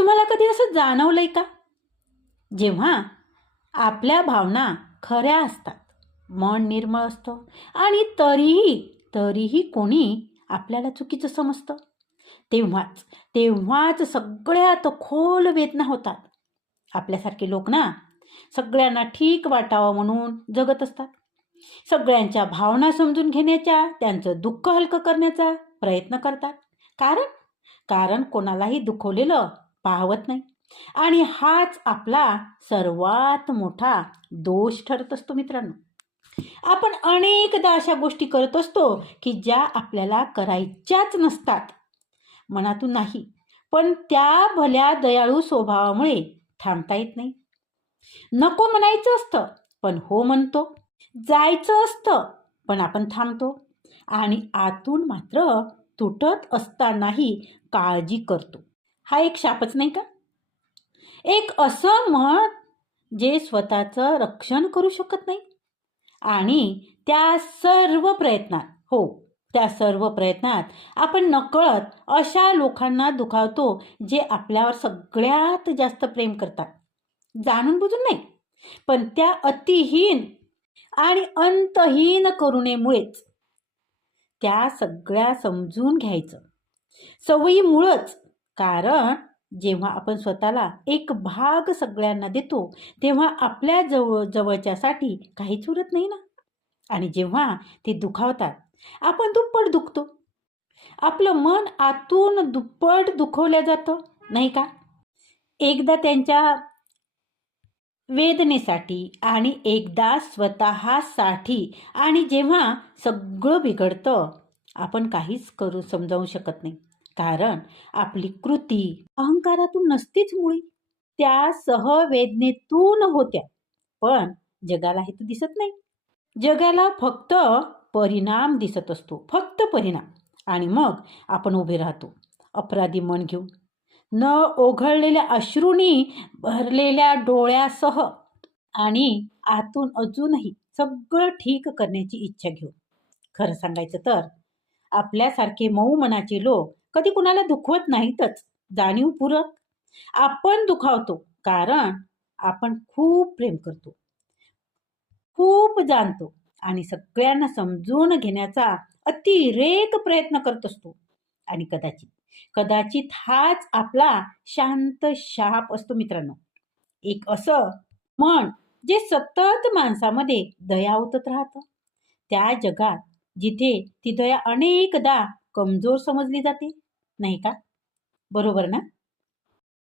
तुम्हाला कधी असं जाणवलंय का? जेव्हा आपल्या भावना खऱ्या असतात मन निर्मळ असतं आणि तरीही तरीही कोणी आपल्याला चुकीचं समजतं. तेव्हाच तेव्हाच सगळ्यात खोल वेदना होतात. आपल्यासारखे लोक ना सगळ्यांना ठीक वाटावं म्हणून जगत असतात. सगळ्यांच्या भावना समजून घेण्याच्या त्यांचं दुःख हलकं करण्याचा प्रयत्न करतात. कारण कारण कोणालाही दुखवलेलं पाहवत नाही. आणि हाच आपला सर्वात मोठा दोष ठरत असतो मित्रांनो. आपण अनेकदा अशा गोष्टी करत असतो की ज्या आपल्याला करायच्याच नसतात. मनातून नाही पण त्या भल्या दयाळू स्वभावामुळे थांबता येत नाही. नको म्हणायचं असतं पण हो म्हणतो. जायचं असतं पण आपण थांबतो. आणि आतून मात्र तुटत असतानाही काळजी करतो. हा एक शापच नाही का? एक असं मन जे स्वतःचं रक्षण करू शकत नाही. आणि त्या सर्व प्रयत्नात हो त्या सर्व प्रयत्नात आपण नकळत अशा लोकांना दुखावतो जे आपल्यावर सगळ्यात जास्त प्रेम करतात. जाणून बुजून नाही. पण त्या अतिहीन आणि अंतहीन करुणेमुळेच त्या सगळ्या समजून घ्यायचं. सवयीमुळंच कारण जेव्हा आपण स्वतःला एक भाग सगळ्यांना देतो तेव्हा आपल्या जवळ जवळच्यासाठी काहीच उरत नाही ना? आणि जेव्हा ते दुखावतात आपण दुप्पट दुखतो. आपलं मन आतून दुप्पट दुखवलं जातं नाही का? एकदा त्यांच्या वेदनेसाठी आणि एकदा स्वतःसाठी आणि जेव्हा सगळं बिघडतं आपण काहीच करू समजावू शकत नाही. कारण आपली कृती अहंकारातून नसतीच मुळी. त्या सहवेदनेतून होत्या. पण जगाला हे तर दिसत नाही. जगाला फक्त परिणाम दिसत असतो. फक्त परिणाम. आणि मग आपण उभे राहतो. अपराधी मन घेऊन. न ओघळलेल्या अश्रूंनी भरलेल्या डोळ्यासह आणि आतून अजूनही सगळं ठीक करण्याची इच्छा घेऊ खरं सांगायचं तर आपल्यासारखे मऊ मनाचे लोक कधी कुणाला दुखवत नाहीतच. जाणीवपूर्वक आपण दुखावतो कारण आपण खूप प्रेम करतो. खूप जाणतो आणि सगळ्यांना समजून घेण्याचा अतिरेक प्रयत्न करत असतो. आणि कदाचित कदाचित हाच आपला शांत शाप असतो मित्रांनो. एक असं मन जे सतत माणसामध्ये दया उतत राहतं. त्या जगात जिथे ती दया अनेकदा कमजोर समजली जाते. नाही का? बरोबर ना?